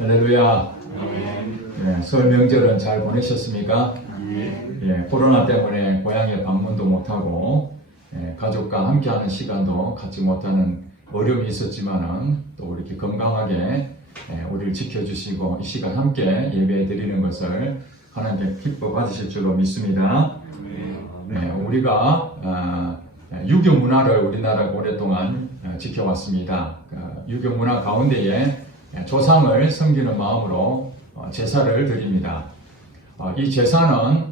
할렐루야. 예, 설 명절은 잘 보내셨습니까? 예, 코로나 때문에 고향에 방문도 못하고 가족과 함께하는 시간도 갖지 못하는 어려움이 있었지만은 또 이렇게 건강하게 우리를 지켜주시고 이 시간 함께 예배 드리는 것을 하나님께 기뻐 받으실 줄로 믿습니다. 우리가 유교 문화를 우리나라가 오랫동안 지켜왔습니다. 유교 문화 가운데에 조상을 섬기는 마음으로 제사를 드립니다. 이 제사는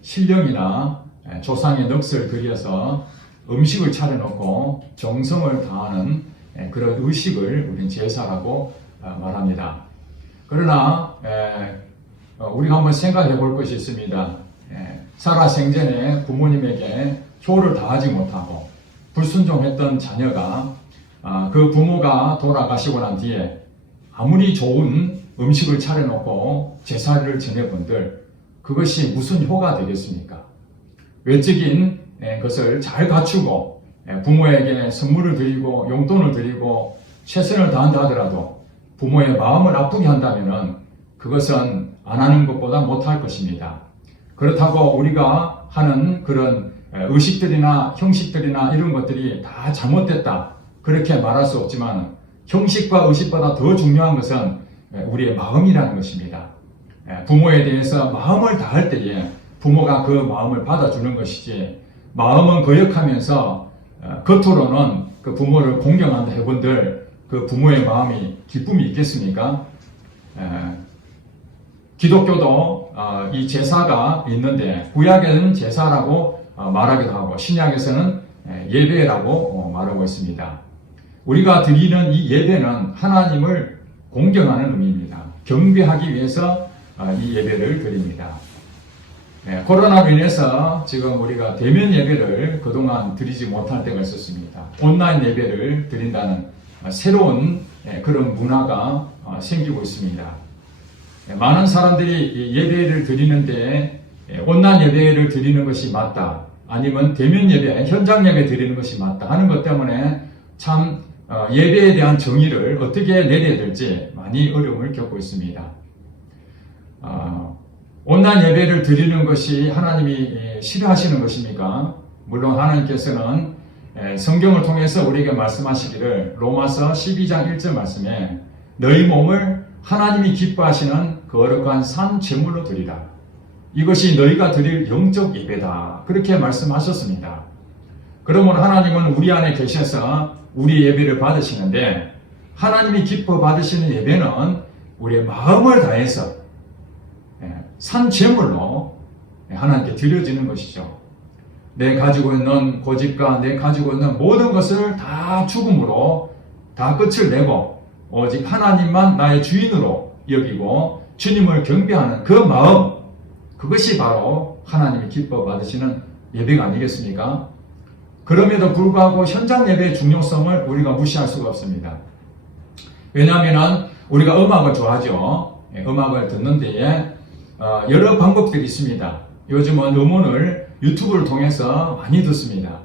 신령이나 조상의 넋을 그려서 음식을 차려놓고 정성을 다하는 그런 의식을 우리는 제사라고 말합니다. 그러나 우리가 한번 생각해 볼 것이 있습니다. 살아생전에 부모님에게 효를 다하지 못하고 불순종했던 자녀가 그 부모가 돌아가시고 난 뒤에 아무리 좋은 음식을 차려놓고 제사를 지내본들 그것이 무슨 효가 되겠습니까? 외적인 것을 잘 갖추고 부모에게 선물을 드리고 용돈을 드리고 최선을 다한다 하더라도 부모의 마음을 아프게 한다면 그것은 안 하는 것보다 못할 것입니다. 그렇다고 우리가 하는 그런 의식들이나 형식들이나 이런 것들이 다 잘못됐다 그렇게 말할 수 없지만 형식과 의식보다 더 중요한 것은 우리의 마음이라는 것입니다. 부모에 대해서 마음을 다할 때에 부모가 그 마음을 받아주는 것이지 마음은 거역하면서 겉으로는 그 부모를 공경한다 해본들 그 부모의 마음이 기쁨이 있겠습니까? 기독교도 이 제사가 있는데 구약에는 제사라고 말하기도 하고 신약에서는 예배라고 말하고 있습니다. 우리가 드리는 이 예배는 하나님을 공경하는 의미입니다. 경배하기 위해서 이 예배를 드립니다. 코로나로 인해서 지금 우리가 대면 예배를 그동안 드리지 못할 때가 있었습니다. 온라인 예배를 드린다는 새로운 그런 문화가 생기고 있습니다. 많은 사람들이 예배를 드리는데 온라인 예배를 드리는 것이 맞다 아니면 대면 예배, 현장 예배 드리는 것이 맞다 하는 것 때문에 참 예배에 대한 정의를 어떻게 내려야 될지 많이 어려움을 겪고 있습니다. 온라인 예배를 드리는 것이 하나님이 싫어하시는 것입니까? 물론 하나님께서는 성경을 통해서 우리에게 말씀하시기를 로마서 12장 1절 말씀에 너희 몸을 하나님이 기뻐하시는 거룩한 산 제물로 드리라. 이것이 너희가 드릴 영적 예배다. 그렇게 말씀하셨습니다. 그러므로 하나님은 우리 안에 계셔서 우리 예배를 받으시는데 하나님이 기뻐 받으시는 예배는 우리의 마음을 다해서 산 제물로 하나님께 드려지는 것이죠. 내 가지고 있는 고집과 내 가지고 있는 모든 것을 다 죽음으로 다 끝을 내고 오직 하나님만 나의 주인으로 여기고 주님을 경배하는 그 마음 그것이 바로 하나님이 기뻐 받으시는 예배가 아니겠습니까? 그럼에도 불구하고 현장 예배의 중요성을 우리가 무시할 수가 없습니다. 왜냐하면 우리가 음악을 좋아하죠. 음악을 듣는 데에 여러 방법들이 있습니다. 요즘은 음원을 유튜브를 통해서 많이 듣습니다.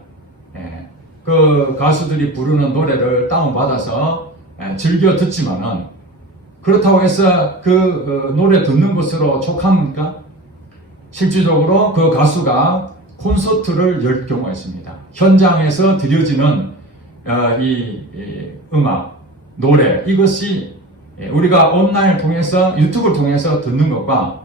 그 가수들이 부르는 노래를 다운받아서 즐겨 듣지만은 그렇다고 해서 그 노래 듣는 것으로 족합니까? 실질적으로 그 가수가 콘서트를 열 경우가 있습니다. 현장에서 드려지는 이 음악, 노래 이것이 우리가 온라인을 통해서 유튜브를 통해서 듣는 것과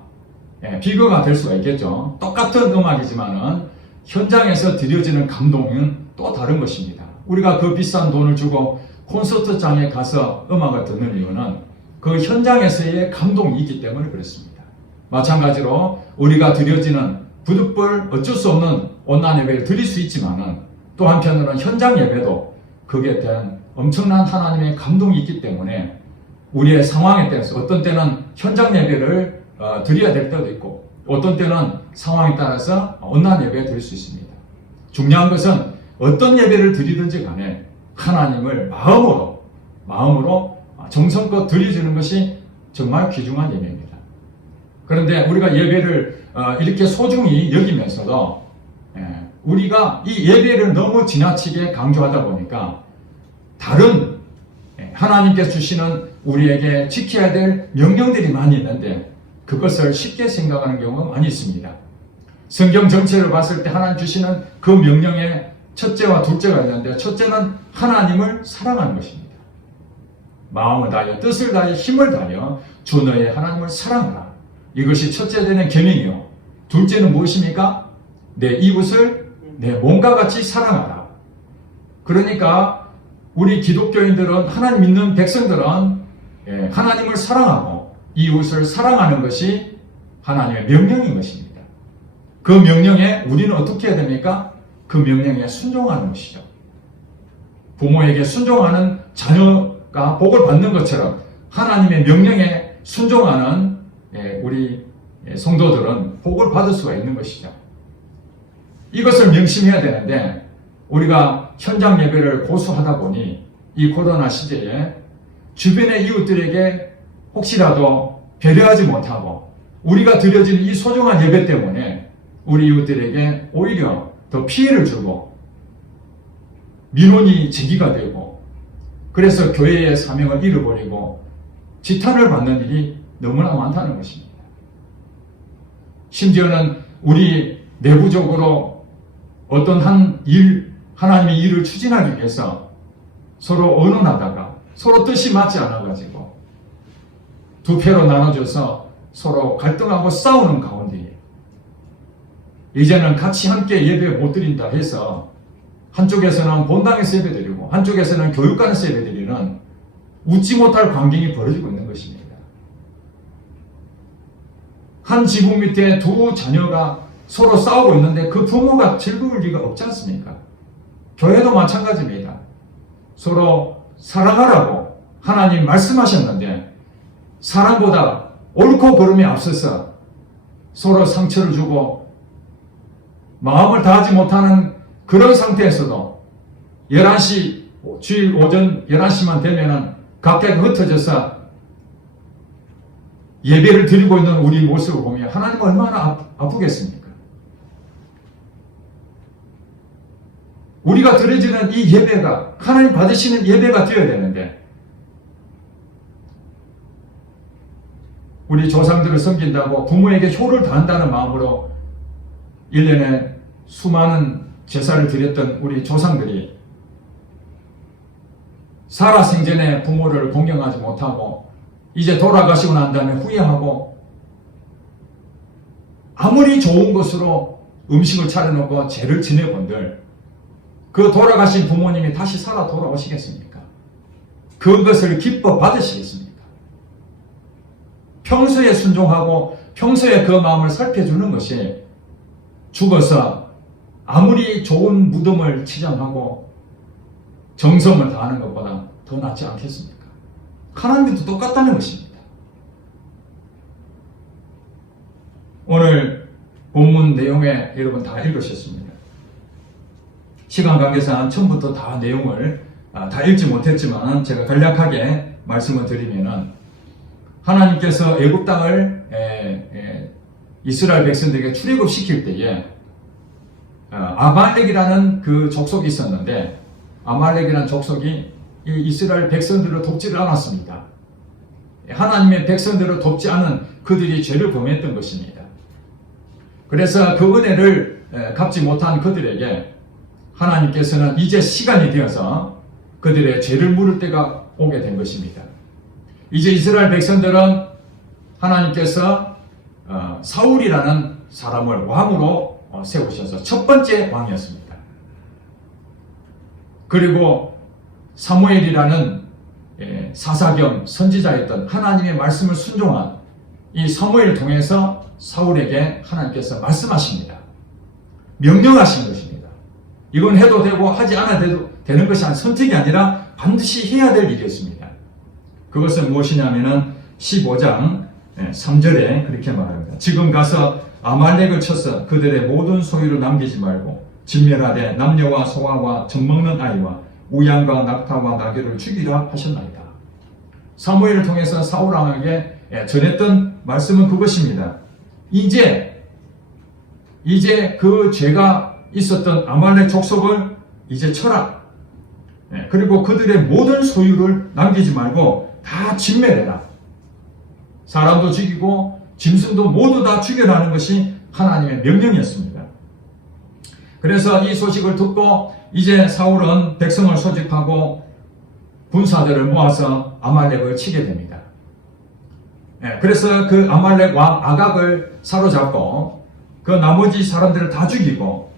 비교가 될 수가 있겠죠. 똑같은 음악이지만은 현장에서 드려지는 감동은 또 다른 것입니다. 우리가 그 비싼 돈을 주고 콘서트장에 가서 음악을 듣는 이유는 그 현장에서의 감동이 있기 때문에 그렇습니다. 마찬가지로 우리가 드려지는 부득불 어쩔 수 없는 온라인 예배를 드릴 수 있지만은 또 한편으로는 현장 예배도 거기에 대한 엄청난 하나님의 감동이 있기 때문에 우리의 상황에 따라서 어떤 때는 현장 예배를 드려야 될 때도 있고 어떤 때는 상황에 따라서 온라인 예배를 드릴 수 있습니다. 중요한 것은 어떤 예배를 드리든지 간에 하나님을 마음으로 정성껏 드려주는 것이 정말 귀중한 예배입니다. 그런데 우리가 예배를 이렇게 소중히 여기면서도 우리가 이 예배를 너무 지나치게 강조하다 보니까 다른 하나님께서 주시는 우리에게 지켜야 될 명령들이 많이 있는데 그것을 쉽게 생각하는 경우가 많이 있습니다. 성경 전체를 봤을 때 하나님 주시는 그 명령에 첫째와 둘째가 있는데 첫째는 하나님을 사랑하는 것입니다. 마음을 다하여 뜻을 다하여 힘을 다하여 주 너의 하나님을 사랑하라. 이것이 첫째 되는 계명이요. 둘째는 무엇입니까? 내 이웃을 내 몸과 같이 사랑하라. 그러니까 우리 기독교인들은 하나님 믿는 백성들은 하나님을 사랑하고 이웃을 사랑하는 것이 하나님의 명령인 것입니다. 그 명령에 우리는 어떻게 해야 됩니까? 그 명령에 순종하는 것이죠. 부모에게 순종하는 자녀가 복을 받는 것처럼 하나님의 명령에 순종하는 우리 성도들은 복을 받을 수가 있는 것이죠. 이것을 명심해야 되는데 우리가 현장 예배를 고수하다 보니 이 코로나 시대에 주변의 이웃들에게 혹시라도 배려하지 못하고 우리가 드려지는 이 소중한 예배 때문에 우리 이웃들에게 오히려 더 피해를 주고 민원이 제기가 되고 그래서 교회의 사명을 잃어버리고 지탄을 받는 일이 너무나 많다는 것입니다. 심지어는 우리 내부적으로 어떤 하나님의 일을 추진하기 위해서 서로 언언하다가 서로 뜻이 맞지 않아가지고 두 패로 나눠져서 서로 갈등하고 싸우는 가운데 이제는 같이 함께 예배 못 드린다 해서 한쪽에서는 본당에서 예배 드리고 한쪽에서는 교육관에서 예배 드리는 웃지 못할 광경이 벌어지고 있는 것입니다. 한 지붕 밑에 두 자녀가 서로 싸우고 있는데 그 부모가 즐거울 리가 없지 않습니까? 교회도 마찬가지입니다. 서로 사랑하라고 하나님 말씀하셨는데 사랑보다 옳고 그름에 앞서서 서로 상처를 주고 마음을 다하지 못하는 그런 상태에서도 11시 주일 오전 11시만 되면은 각각 흩어져서 예배를 드리고 있는 우리 모습을 보면 하나님 얼마나 아프겠습니까? 우리가 드려지는 이 예배가 하나님 받으시는 예배가 되어야 되는데 우리 조상들을 섬긴다고 부모에게 효를 다한다는 마음으로 1년에 수많은 제사를 드렸던 우리 조상들이 살아생전에 부모를 공경하지 못하고 이제 돌아가시고 난 다음에 후회하고 아무리 좋은 것으로 음식을 차려놓고 죄를 지내본들 그 돌아가신 부모님이 다시 살아 돌아오시겠습니까? 그것을 기뻐 받으시겠습니까? 평소에 순종하고 평소에 그 마음을 살펴주는 것이 죽어서 아무리 좋은 무덤을 치장하고 정성을 다하는 것보다 더 낫지 않겠습니까? 하나님도 똑같다는 것입니다. 오늘 본문 내용에 여러분 다 읽으셨습니다. 시간 관계상 처음부터 다 내용을 다 읽지 못했지만 제가 간략하게 말씀을 드리면은 하나님께서 애굽 땅을 이스라엘 백성들에게 출애굽시킬 때에 아말렉이라는 그 족속이 있었는데 아말렉이라는 족속이 이 이스라엘 백성들을 돕지를 않았습니다. 하나님의 백성들을 돕지 않은 그들이 죄를 범했던 것입니다. 그래서 그 은혜를 갚지 못한 그들에게 하나님께서는 이제 시간이 되어서 그들의 죄를 물을 때가 오게 된 것입니다. 이제 이스라엘 백성들은 하나님께서 사울이라는 사람을 왕으로 세우셔서 첫 번째 왕이었습니다. 그리고 사무엘이라는 사사 겸 선지자였던 하나님의 말씀을 순종한 이 사무엘을 통해서 사울에게 하나님께서 말씀하십니다. 명령하신 것입니다. 이건 해도 되고 하지 않아도 되는 것이 선택이 아니라 반드시 해야 될 일이었습니다. 그것은 무엇이냐면은 15장 3절에 그렇게 말합니다. 지금 가서 아말렉을 쳐서 그들의 모든 소유를 남기지 말고 진멸하되 남녀와 소아와 젖먹는 아이와 우양과 낙타와 나귀를 죽이라 하셨나이다. 사무엘을 통해서 사울 왕에게 전했던 말씀은 그것입니다. 이제 그 죄가 있었던 아말렉 족속을 이제 쳐라. 그리고 그들의 모든 소유를 남기지 말고 다 진멸해라. 사람도 죽이고 짐승도 모두 다 죽여라는 것이 하나님의 명령이었습니다. 그래서 이 소식을 듣고 이제 사울은 백성을 소집하고 군사들을 모아서 아말렉을 치게 됩니다. 그래서 그 아말렉 왕 아각을 사로잡고 그 나머지 사람들을 다 죽이고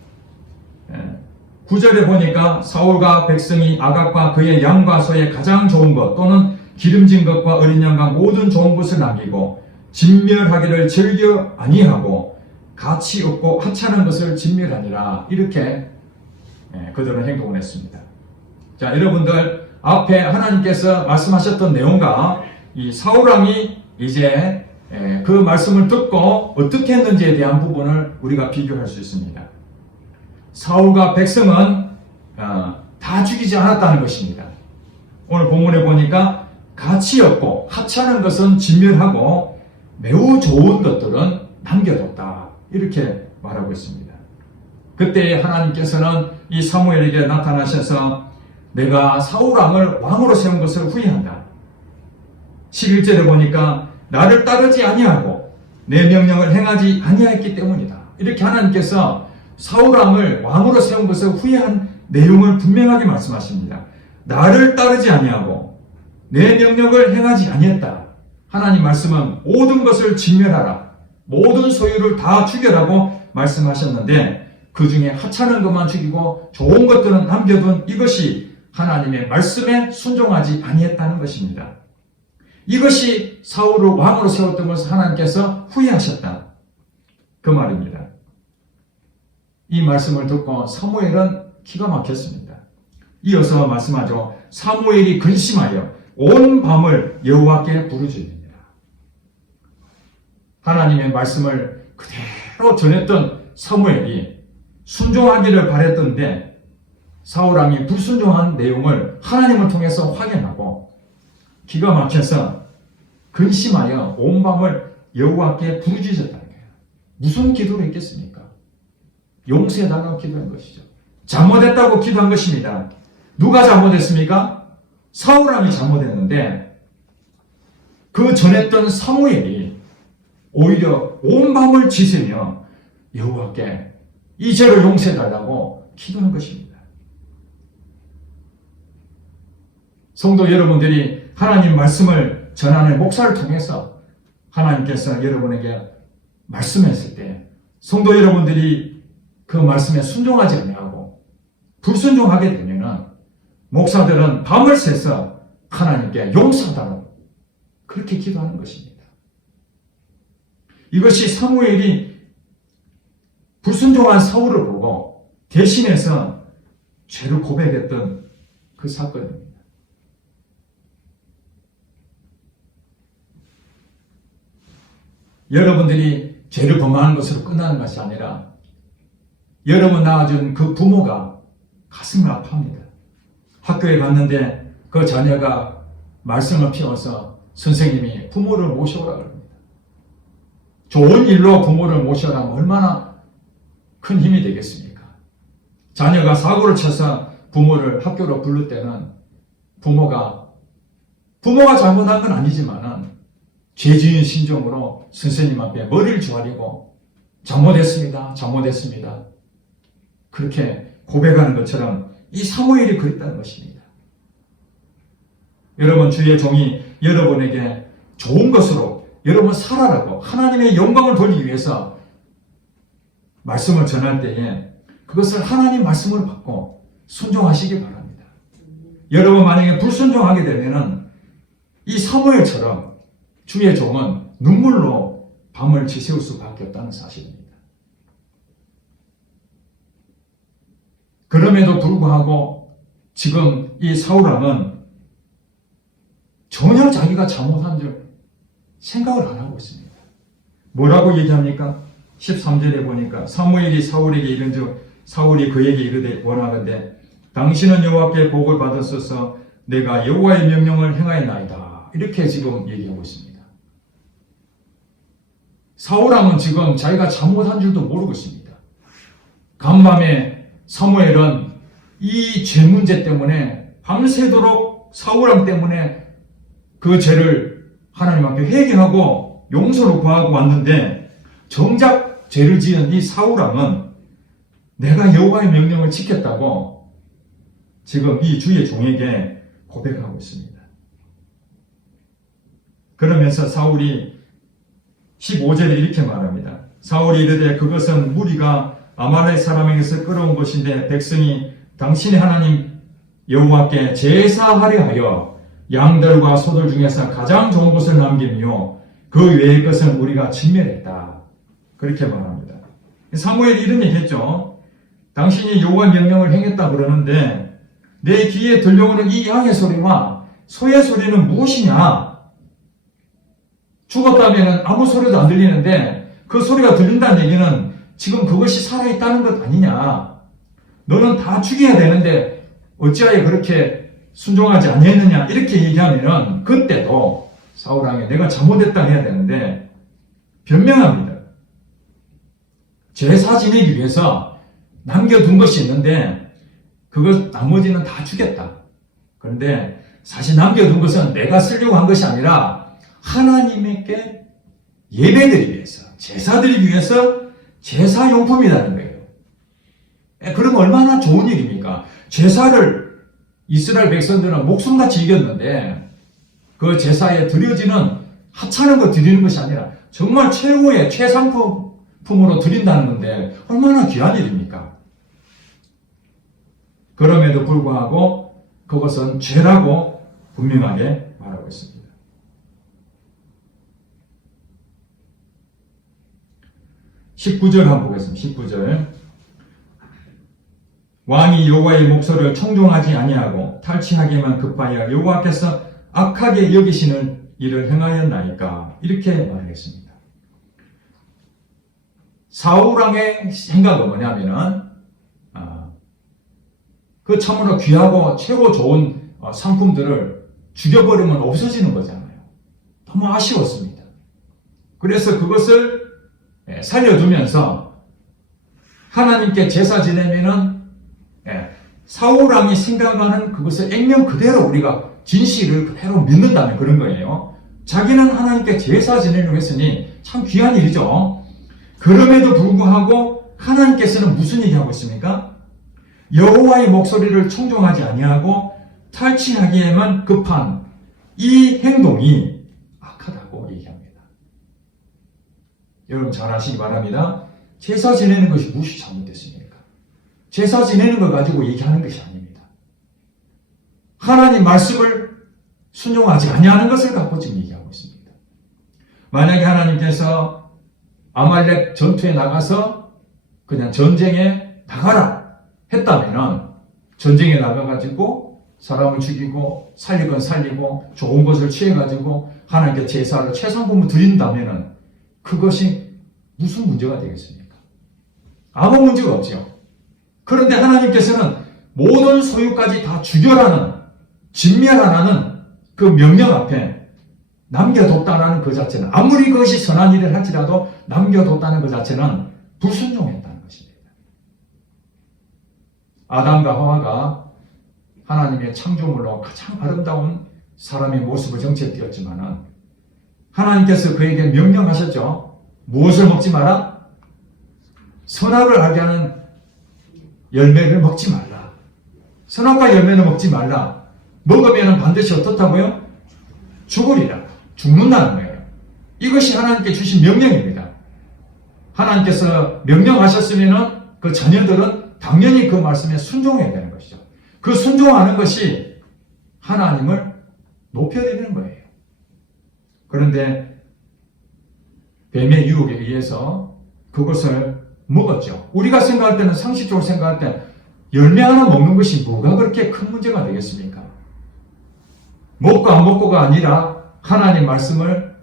9절에 보니까 사울과 백성이 아각과 그의 양과 소의 가장 좋은 것 또는 기름진 것과 어린 양과 모든 좋은 것을 남기고 진멸하기를 즐겨 아니하고 가치 없고 하찮은 것을 진멸하니라. 이렇게 그들은 행동을 했습니다. 자, 여러분들 앞에 하나님께서 말씀하셨던 내용과 이 사울왕이 이제 그 말씀을 듣고 어떻게 했는지에 대한 부분을 우리가 비교할 수 있습니다. 사울과 백성은 다 죽이지 않았다는 것입니다. 오늘 본문에 보니까 가치 없고 하찮은 것은 진멸하고 매우 좋은 것들은 남겨뒀다. 이렇게 말하고 있습니다. 그때 하나님께서는 이 사무엘에게 나타나셔서 내가 사울왕을 왕으로 세운 것을 후회한다. 11절에 보니까 나를 따르지 아니하고 내 명령을 행하지 아니하였기 때문이다. 이렇게 하나님께서 사울왕을 왕으로 세운 것을 후회한 내용을 분명하게 말씀하십니다. 나를 따르지 아니하고 내 명령을 행하지 아니했다. 하나님 말씀은 모든 것을 진멸하라. 모든 소유를 다 죽여라고 말씀하셨는데 그 중에 하찮은 것만 죽이고 좋은 것들은 남겨둔 이것이 하나님의 말씀에 순종하지 아니했다는 것입니다. 이것이 사울을 왕으로 세웠던 것을 하나님께서 후회하셨다. 그 말입니다. 이 말씀을 듣고 사무엘은 기가 막혔습니다. 이어서 말씀하죠. 사무엘이 근심하여 온 밤을 여호와께 부르짖느니라. 하나님의 말씀을 그대로 전했던 사무엘이 순종하기를 바랬던데 사울왕이 불순종한 내용을 하나님을 통해서 확인하고 기가 막혀서 근심하여 온 밤을 여호와께 부르짖었다는 거예요. 무슨 기도를 했겠습니까? 용서해달라고 기도한 것이죠. 잘못했다고 기도한 것입니다. 누가 잘못했습니까? 사울왕이 잘못했는데 그 전했던 사무엘이 오히려 온 밤을 지새며 여호와께 이 죄를 용서해달라고 기도한 것입니다. 성도 여러분들이 하나님 말씀을 전하는 목사를 통해서 하나님께서 여러분에게 말씀했을 때 성도 여러분들이 그 말씀에 순종하지 아니하고 불순종하게 되면은 목사들은 밤을 새서 하나님께 용서하라고 그렇게 기도하는 것입니다. 이것이 사무엘이 불순종한 사울을 보고 대신해서 죄를 고백했던 그 사건입니다. 여러분들이 죄를 범하는 것으로 끝나는 것이 아니라 여러분 낳아준 그 부모가 가슴을 아파합니다. 학교에 갔는데 그 자녀가 말씀을 피워서 선생님이 부모를 모셔오라 그럽니다. 좋은 일로 부모를 모셔라면 얼마나 큰 힘이 되겠습니까? 자녀가 사고를 쳐서 부모를 학교로 부를 때는 부모가 잘못한 건 아니지만은 죄지은 심정으로 선생님 앞에 머리를 조아리고 잘못했습니다. 그렇게 고백하는 것처럼 이 사무엘이 그랬다는 것입니다. 여러분, 주의 종이 여러분에게 좋은 것으로 여러분 살아라고 하나님의 영광을 돌리기 위해서 말씀을 전할 때에 그것을 하나님 말씀을 받고 순종하시기 바랍니다. 여러분 만약에 불순종하게 되면은 이 사무엘처럼 주의 종은 눈물로 밤을 지새울 수밖에 없다는 사실입니다. 그럼에도 불구하고 지금 이 사울왕은 전혀 자기가 잘못한 줄 생각을 안 하고 있습니다. 뭐라고 얘기합니까? 13절에 보니까 사무엘이 사울에게 이른즉 사울이 그에게 이르되 원하건대 당신은 여호와께 복을 받았소서 내가 여호와의 명령을 행하였나이다. 이렇게 지금 얘기하고 있습니다. 사울왕은 지금 자기가 잘못한 줄도 모르고 있습니다. 간밤에 사무엘은 이 죄 문제 때문에 밤새도록 사울왕 때문에 그 죄를 하나님 앞에 회개하고 용서를 구하고 왔는데 정작 죄를 지은 이 사울왕은 내가 여호와의 명령을 지켰다고 지금 이 주의 종에게 고백하고 있습니다. 그러면서 사울이 15절에 이렇게 말합니다. 사울이 이르되 그것은 무리가 아말렉 사람에게서 끌어온 것인데 백성이 당신의 하나님 여호와께 제사하려 하여 양들과 소들 중에서 가장 좋은 것을 남기며 그 외의 것은 우리가 진멸했다. 그렇게 말합니다. 사무엘이 이런 얘기 했죠. 당신이 여호와 명령을 행했다 그러는데 내 귀에 들려오는 이 양의 소리와 소의 소리는 무엇이냐? 죽었다면 아무 소리도 안 들리는데 그 소리가 들린다는 얘기는 지금 그것이 살아있다는 것 아니냐? 너는 다 죽여야 되는데 어찌하여 그렇게 순종하지 아니했느냐? 이렇게 얘기하면 그때도 사울왕이 내가 잘못했다 해야 되는데 변명합니다. 제사 지내기 위해서 남겨둔 것이 있는데 그것 나머지는 다 죽였다. 그런데 사실 남겨둔 것은 내가 쓰려고 한 것이 아니라 하나님께 예배드리기 위해서, 제사 드리기 위해서 제사용품이라는 거예요. 그럼 얼마나 좋은 일입니까? 제사를 이스라엘 백성들은 목숨같이 이겼는데 그 제사에 드려지는 하찮은 거 드리는 것이 아니라 정말 최고의 최상품으로 드린다는 건데 얼마나 귀한 일입니까? 그럼에도 불구하고 그것은 죄라고 분명하게 말하고 있습니다. 19절 한번 보겠습니다. 19절. 왕이 여호와의 목소리를 청종하지 아니하고 탈취하기만 급하여 여호와께서 악하게 여기시는 일을 행하였나이까? 이렇게 말하겠습니다. 사울왕의 생각은 뭐냐면은 그 참으로 귀하고 최고 좋은 상품들을 죽여버리면 없어지는 거잖아요. 너무 아쉬웠습니다. 그래서 그것을 살려두면서 하나님께 제사 지내면은 사울왕이 생각하는 그것을 액면 그대로 우리가 진실을 그대로 믿는다는 그런 거예요. 자기는 하나님께 제사 지내려고 했으니 참 귀한 일이죠. 그럼에도 불구하고 하나님께서는 무슨 얘기하고 있습니까? 여호와의 목소리를 청종하지 아니하고 탈취하기에만 급한 이 행동이 악하다고 얘기합니다. 여러분 잘 아시기 바랍니다. 제사 지내는 것이 무엇이 잘못됐습니까? 제사 지내는 것 가지고 얘기하는 것이 아닙니다. 하나님 말씀을 순종하지 아니하는 것을 갖고 지금 얘기하고 있습니다. 만약에 하나님께서 아말렉 전투에 나가서 그냥 전쟁에 나가라 했다면 전쟁에 나가가지고 사람을 죽이고 살릴 건 살리고 좋은 것을 취해가지고 하나님께 제사를 최상품을 드린다면 그것이 무슨 문제가 되겠습니까? 아무 문제가 없죠. 그런데 하나님께서는 모든 소유까지 다 죽여라는, 진멸하라는 그 명령 앞에 남겨뒀다는 그 자체는, 아무리 그것이 선한 일을 할지라도 남겨뒀다는 그 자체는 불순종했다는 것입니다. 아담과 하와가 하나님의 창조물로 가장 아름다운 사람의 모습을 정체되었지만은 하나님께서 그에게 명령하셨죠. 무엇을 먹지 마라? 선악을 알게 하는 열매를 먹지 말라. 선악과 열매를 먹지 말라. 먹으면 반드시 어떻다고요? 죽으리라. 죽는다는 거예요. 이것이 하나님께 주신 명령입니다. 하나님께서 명령하셨으면 그 자녀들은 당연히 그 말씀에 순종해야 되는 것이죠. 그 순종하는 것이 하나님을 높여드리는 거예요. 그런데 뱀의 유혹에 의해서 그것을 먹었죠. 우리가 생각할 때는, 상식적으로 생각할 때 열매 하나 먹는 것이 뭐가 그렇게 큰 문제가 되겠습니까? 먹고 안 먹고가 아니라 하나님 말씀을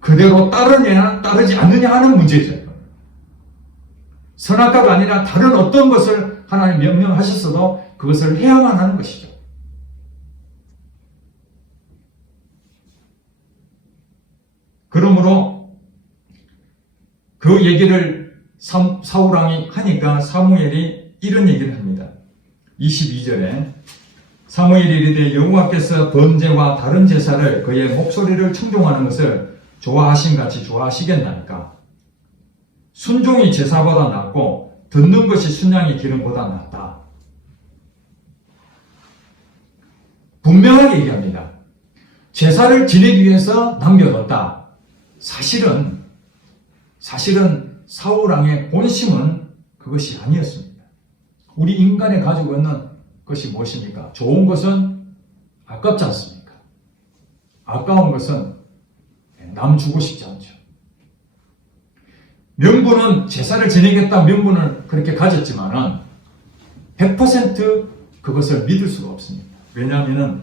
그대로 따르냐 따르지 않느냐 하는 문제죠. 선악과가 아니라 다른 어떤 것을 하나님 명령하셨어도 그것을 해야만 하는 것이죠. 그러므로 그 얘기를 사울왕이 하니까 사무엘이 이런 얘기를 합니다. 22절에 사무엘이 이르되 여호와께서 번제와 다른 제사를 그의 목소리를 청종하는 것을 좋아하신 같이 좋아하시겠나이까. 순종이 제사보다 낫고 듣는 것이 순양의 기름보다 낫다. 분명하게 얘기합니다. 제사를 지내기 위해서 남겨뒀다. 사실은 사울왕의 본심은 그것이 아니었습니다. 우리 인간이 가지고 있는 것이 무엇입니까? 좋은 것은 아깝지 않습니까? 아까운 것은 남 주고 싶지 않죠. 명분은 제사를 지내겠다 명분을 그렇게 가졌지만은 100% 그것을 믿을 수가 없습니다. 왜냐하면은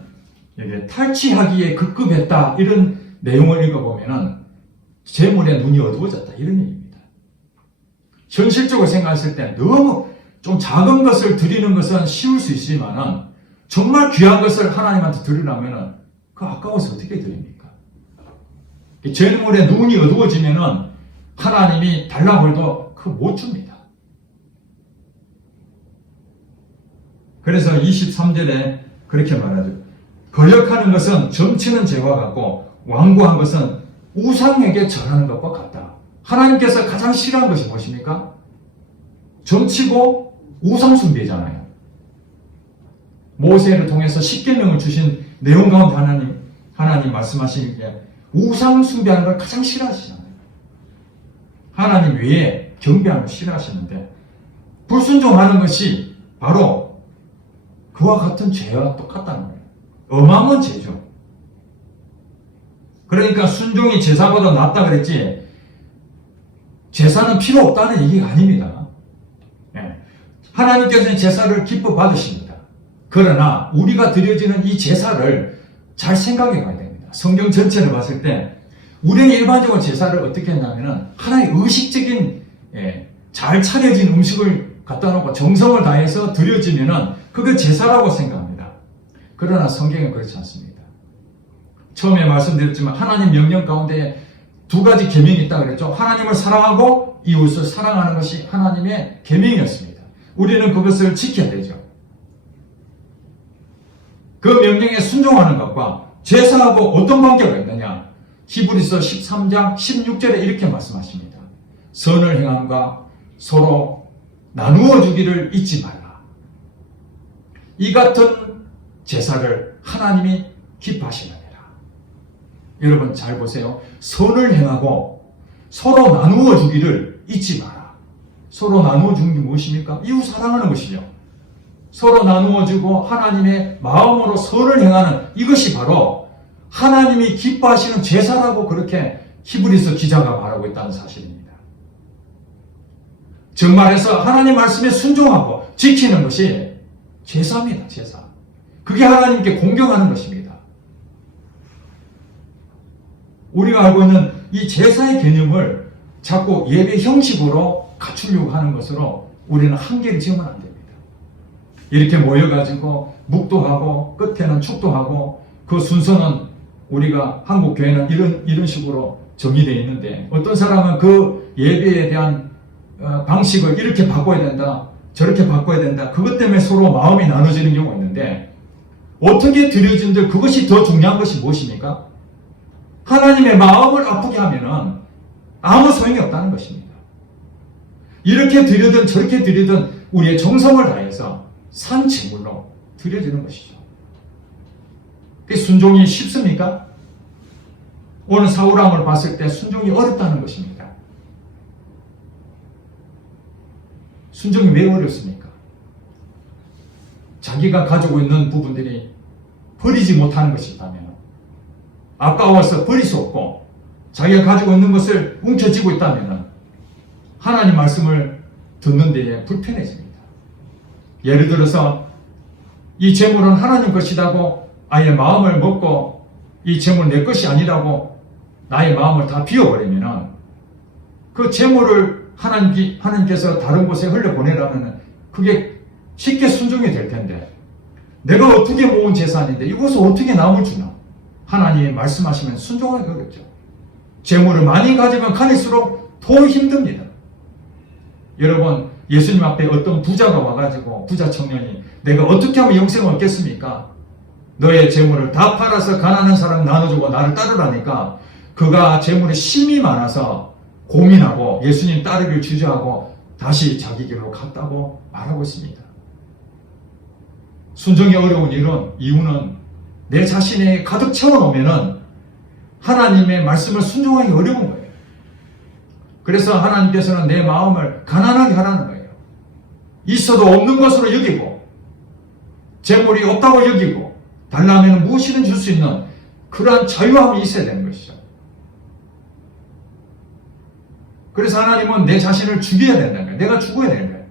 여기 탈취하기에 급급했다 이런 내용을 읽어보면은 재물에 눈이 어두워졌다 이런 얘기입니다. 현실적으로 생각했을 때 너무 좀 작은 것을 드리는 것은 쉬울 수 있지만은 정말 귀한 것을 하나님한테 드리려면은 그 아까워서 어떻게 드립니까? 재물에 눈이 어두워지면은 하나님이 달라고 해도 그거 못 줍니다. 그래서 23절에 그렇게 말하죠. 거역하는 것은 점치는 죄와 같고 완고한 것은 우상에게 절하는 것과 같다. 하나님께서 가장 싫어하는 것이 무엇입니까? 점치고 우상 숭배잖아요. 모세를 통해서 십계명을 주신 내용 가운데 하나님 말씀하신 게 우상 숭배하는 걸 가장 싫어하시잖아요. 하나님 외에 경배하는 걸 싫어하시는데 불순종하는 것이 바로 그와 같은 죄와 똑같다는 거예요. 어마어마한 죄죠. 그러니까 순종이 제사보다 낫다 그랬지 제사는 필요 없다는 얘기가 아닙니다. 하나님께서는 제사를 기뻐 받으십니다. 그러나 우리가 드려지는 이 제사를 잘 생각해 봐야 됩니다. 성경 전체를 봤을 때 우리는 일반적으로 제사를 어떻게 했냐면 하나의 의식적인 잘 차려진 음식을 갖다 놓고 정성을 다해서 드려지면 그게 제사라고 생각합니다. 그러나 성경은 그렇지 않습니다. 처음에 말씀드렸지만 하나님 명령 가운데 두 가지 계명이 있다고 그랬죠. 하나님을 사랑하고 이웃을 사랑하는 것이 하나님의 계명이었습니다. 우리는 그것을 지켜야 되죠. 그 명령에 순종하는 것과 제사하고 어떤 관계가 있느냐? 히브리서 13장 16절에 이렇게 말씀하십니다. 선을 행함과 서로 나누어 주기를 잊지 말라. 이 같은 제사를 하나님이 기뻐하시느니라. 여러분 잘 보세요. 선을 행하고 서로 나누어 주기를 잊지 마라. 서로 나누어 주는 게 무엇입니까? 이웃 사랑하는 것이죠. 서로 나누어 주고 하나님의 마음으로 선을 행하는 이것이 바로 하나님이 기뻐하시는 제사라고 그렇게 히브리서 기자가 말하고 있다는 사실입니다. 정말해서 하나님 말씀에 순종하고 지키는 것이 제사입니다. 제사. 그게 하나님께 공경하는 것입니다. 우리가 알고 있는 이 제사의 개념을 자꾸 예배 형식으로 갖추려고 하는 것으로 우리는 한계를 지으면 안 됩니다. 이렇게 모여가지고 묵도하고 끝에는 축도하고 그 순서는 우리가 한국 교회는 이런 식으로 정의되어 있는데 어떤 사람은 그 예배에 대한 방식을 이렇게 바꿔야 된다 저렇게 바꿔야 된다 그것 때문에 서로 마음이 나눠지는 경우가 있는데 어떻게 드려진들 그것이 더 중요한 것이 무엇입니까? 하나님의 마음을 아프게 하면은 아무 소용이 없다는 것입니다. 이렇게 드리든 저렇게 드리든 우리의 정성을 다해서 산 제물로 드려지는 것이죠. 그 순종이 쉽습니까? 오늘 사울왕을 봤을 때 순종이 어렵다는 것입니다. 순종이 왜 어렵습니까? 자기가 가지고 있는 부분들이 버리지 못하는 것이 있다면 아까워서 버릴 수 없고 자기가 가지고 있는 것을 움켜쥐고 있다면 하나님 말씀을 듣는 데에 불편해집니다. 예를 들어서 이 재물은 하나님 것이라고 아예 마음을 먹고 이 재물 내 것이 아니라고 나의 마음을 다 비워버리면 그 재물을 하나님께서 다른 곳에 흘려보내라면 그게 쉽게 순종이 될 텐데 내가 어떻게 모은 재산인데 이것을 어떻게 남을 주나 하나님이 말씀하시면 순종하기 어렵죠. 재물을 많이 가지면 가질수록 더 힘듭니다. 여러분 예수님 앞에 어떤 부자가 와가지고 부자 청년이 내가 어떻게 하면 영생을 얻겠습니까? 너의 재물을 다 팔아서 가난한 사람 나눠주고 나를 따르라니까 그가 재물이 심이 많아서 고민하고 예수님 따르기를 주저하고 다시 자기 길로 갔다고 말하고 있습니다. 순종이 어려운 이유는 내 자신이 가득 채워놓으면 하나님의 말씀을 순종하기 어려운 거예요. 그래서 하나님께서는 내 마음을 가난하게 하라는 거예요. 있어도 없는 것으로 여기고 재물이 없다고 여기고 달라면 무엇이든 줄 수 있는 그러한 자유함이 있어야 되는 것이죠. 그래서 하나님은 내 자신을 죽여야 된다는 거예요. 내가 죽어야 되는 거예요.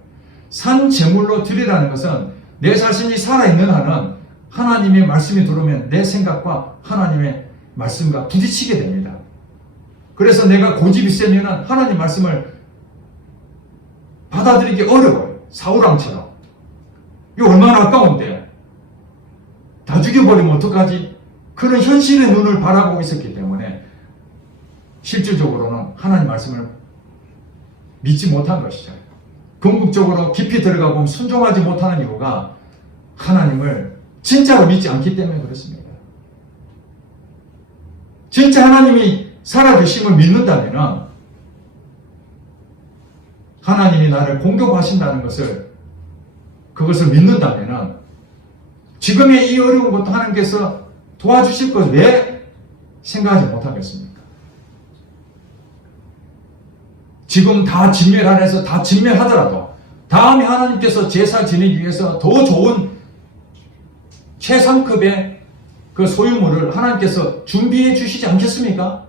산 제물로 드리라는 것은 내 자신이 살아있는 한은 하나님의 말씀이 들어오면 내 생각과 하나님의 말씀과 부딪히게 됩니다. 그래서 내가 고집이 세면 하나님 말씀을 받아들이기 어려워요. 사울왕처럼. 이거 얼마나 아까운데. 다 죽여버리면 어떡하지? 그는 현실의 눈을 바라보고 있었기 때문에 실질적으로는 하나님 말씀을 믿지 못한 것이죠. 궁극적으로 깊이 들어가 보면 순종하지 못하는 이유가 하나님을 진짜로 믿지 않기 때문에 그렇습니다. 진짜 하나님이 살아계심을 믿는다면 하나님이 나를 공격하신다는 그것을 믿는다면 지금의 이 어려운 것도 하나님께서 도와주실 것을 왜 생각하지 못하겠습니까? 지금 다 진멸 안에서 다 진멸하더라도 다음에 하나님께서 제사 지내기 위해서 더 좋은 최상급의 그 소유물을 하나님께서 준비해 주시지 않겠습니까?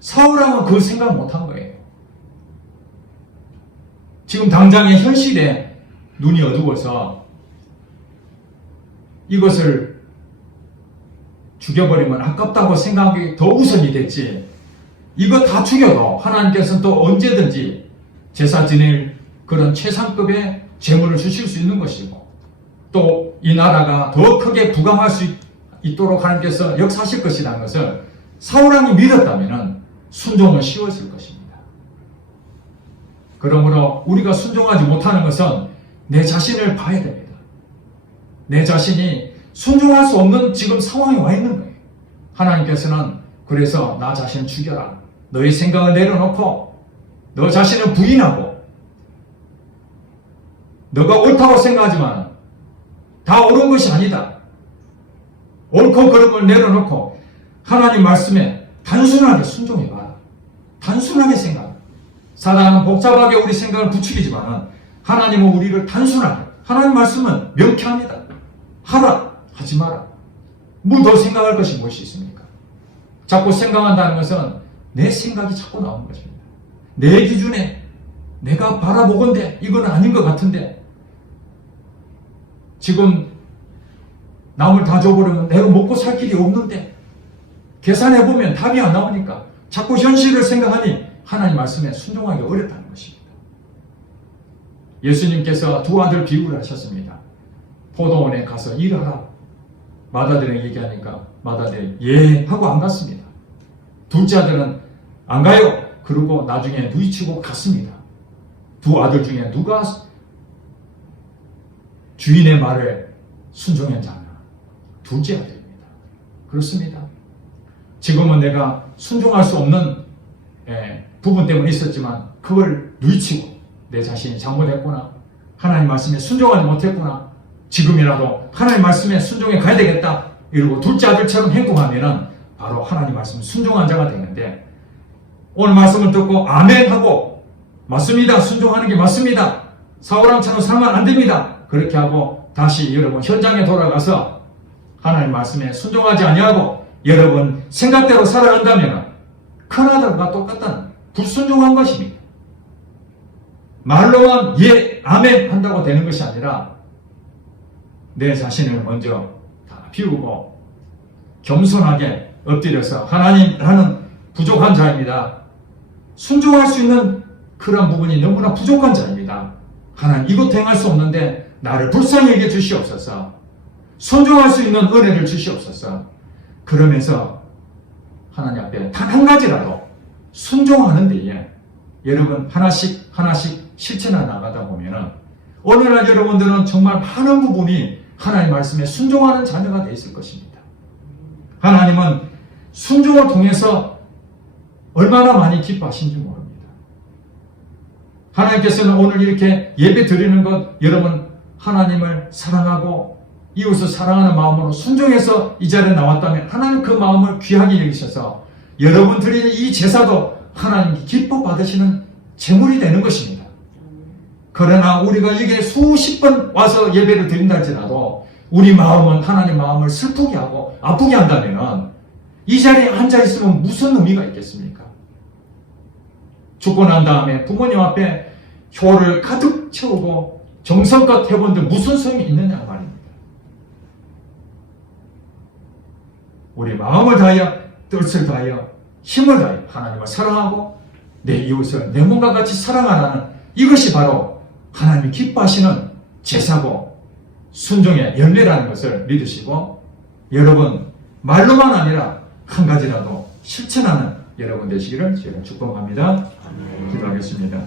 사울왕은 그 생각 못한 거예요. 지금 당장의 현실에 눈이 어두워서 이것을 죽여버리면 아깝다고 생각이 더 우선이 됐지. 이거 다 죽여도 하나님께서는 또 언제든지 제사 지낼 그런 최상급의 재물을 주실 수 있는 것이고 또 이 나라가 더 크게 부강할 수 있도록 하나님께서 역사하실 것이라는 것을 사울왕이 믿었다면 순종은 쉬웠을 것입니다. 그러므로 우리가 순종하지 못하는 것은 내 자신을 봐야 됩니다. 내 자신이 순종할 수 없는 지금 상황에 와 있는 거예요. 하나님께서는 그래서 나 자신을 죽여라. 너의 생각을 내려놓고 너 자신을 부인하고 너가 옳다고 생각하지만 다 옳은 것이 아니다. 옳고 그른 걸 내려놓고 하나님 말씀에 단순하게 순종해봐라. 단순하게 생각. 사단은 복잡하게 우리 생각을 부추기지만 하나님은 우리를 단순하게 하나님 말씀은 명쾌합니다. 하라 하지 마라. 뭐 더 생각할 것이 무엇이 있습니까? 자꾸 생각한다는 것은 내 생각이 자꾸 나오는 것입니다. 내 기준에 내가 바라보건대 이건 아닌 것 같은데 지금 남을 다 줘버리면 내가 먹고 살 길이 없는데 계산해보면 답이 안 나오니까 자꾸 현실을 생각하니 하나님 말씀에 순종하기 어렵다는 것입니다. 예수님께서 두 아들 비유를 하셨습니다. 포도원에 가서 일하라. 맏아들에게 얘기하니까 맏아들이 예 하고 안 갔습니다. 둘째 아들은 안 가요. 그러고 나중에 누이치고 갔습니다. 두 아들 중에 누가 주인의 말에 순종했느냐? 둘째 아들입니다. 그렇습니다. 지금은 내가 순종할 수 없는 부분 때문에 있었지만 그걸 누이치고 내 자신이 잘못했구나. 하나님 말씀에 순종하지 못했구나. 지금이라도 하나님 말씀에 순종해 가야 되겠다. 이러고 둘째 아들처럼 행동하면 바로 하나님 말씀에 순종한 자가 되는데 오늘 말씀을 듣고 아멘 하고 맞습니다. 순종하는 게 맞습니다. 사울왕처럼 살면 안 됩니다. 그렇게 하고 다시 여러분 현장에 돌아가서 하나님 말씀에 순종하지 아니하고 여러분 생각대로 살아간다면 큰아들과 똑같다는 불순종한 것입니다. 말로만 예, 아멘 한다고 되는 것이 아니라 내 자신을 먼저 다 비우고 겸손하게 엎드려서 하나님 나는 부족한 자입니다. 순종할 수 있는 그런 부분이 너무나 부족한 자입니다. 하나님 이것 행할 수 없는데 나를 불쌍히 여겨 주시옵소서. 순종할 수 있는 은혜를 주시옵소서. 그러면서 하나님 앞에 단 한 가지라도 순종하는 데에 여러분 하나씩 실천해 나가다 보면은 어느 날 여러분들은 정말 많은 부분이 하나님 말씀에 순종하는 자녀가 되어 있을 것입니다. 하나님은 순종을 통해서 얼마나 많이 기뻐하신지 모릅니다. 하나님께서는 오늘 이렇게 예배 드리는 것, 여러분 하나님을 사랑하고 이웃을 사랑하는 마음으로 순종해서 이 자리에 나왔다면 하나님 그 마음을 귀하게 여기셔서 여러분 드리는 이 제사도 하나님이 기뻐 받으시는 제물이 되는 것입니다. 그러나 우리가 여기에 수십 번 와서 예배를 드린다 할지라도 우리 마음은 하나님 마음을 슬프게 하고 아프게 한다면 이 자리에 앉아 있으면 무슨 의미가 있겠습니까? 죽고 난 다음에 부모님 앞에 효를 가득 채우고 정성껏 해본데 무슨 소용이 있느냐 말입니다. 우리 마음을 다하여 뜻을 다하여 힘을 다하여 하나님을 사랑하고 내 이웃을 내 몸과 같이 사랑하라는 이것이 바로 하나님이 기뻐하시는 제사고 순종의 열매라는 것을 믿으시고 여러분 말로만 아니라 한 가지라도 실천하는 여러분 되시기를 제가 축복합니다. 기도하겠습니다.